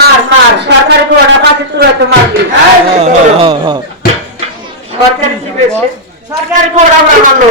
মার মার সরকারি ঘোড়া পাশে তুলাতে মারবি। হ্যাঁ, হ্যাঁ, হ্যাঁ, হ্যাঁ। সরকারি কি পেয়েছে সরকারি মারলো